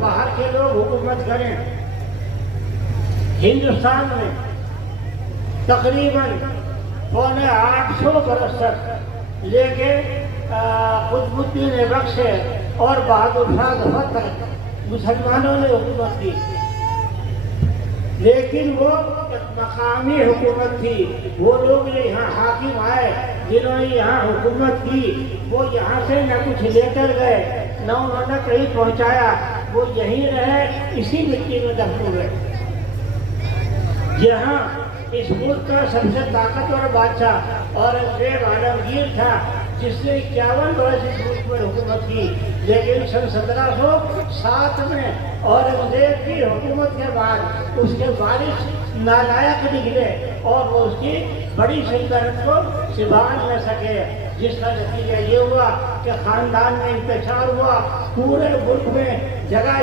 बाहर के लोग हुकूमत करें। हिंदुस्तान में तकरीबन 850 बरस तक लेके कुतुबुद्दीन ऐबक और बहादुर शाह जफर तक मुसलमानों ने हुकूमत की, लेकिन वो एक मकामी हुकूमत थी। वो लोग जो यहाँ हाकिम आए, जिन्होंने यहाँ हुकूमत की, वो यहाँ से न कुछ लेकर गए न उन्होंने कहीं पहुँचाया, वो यहीं रहे, इसी मिट्टी में दफन हुए। यहाँ इस मुल्क का सबसे ताकतवर बादशाह औरंगजेब आलमगीर था, जिसने 51 वर्ष इस मुल्क में हुकूमत की। लेकिन सन 1707 में औरंगजेब की हुकूमत के बाद उसके वारिस नालायक निकले और वो उसकी बड़ी सल्तनत को संभाल न सके, जिसका नतीजा ये हुआ कि खानदान में इंतशार हुआ, पूरे मुल्क में जगह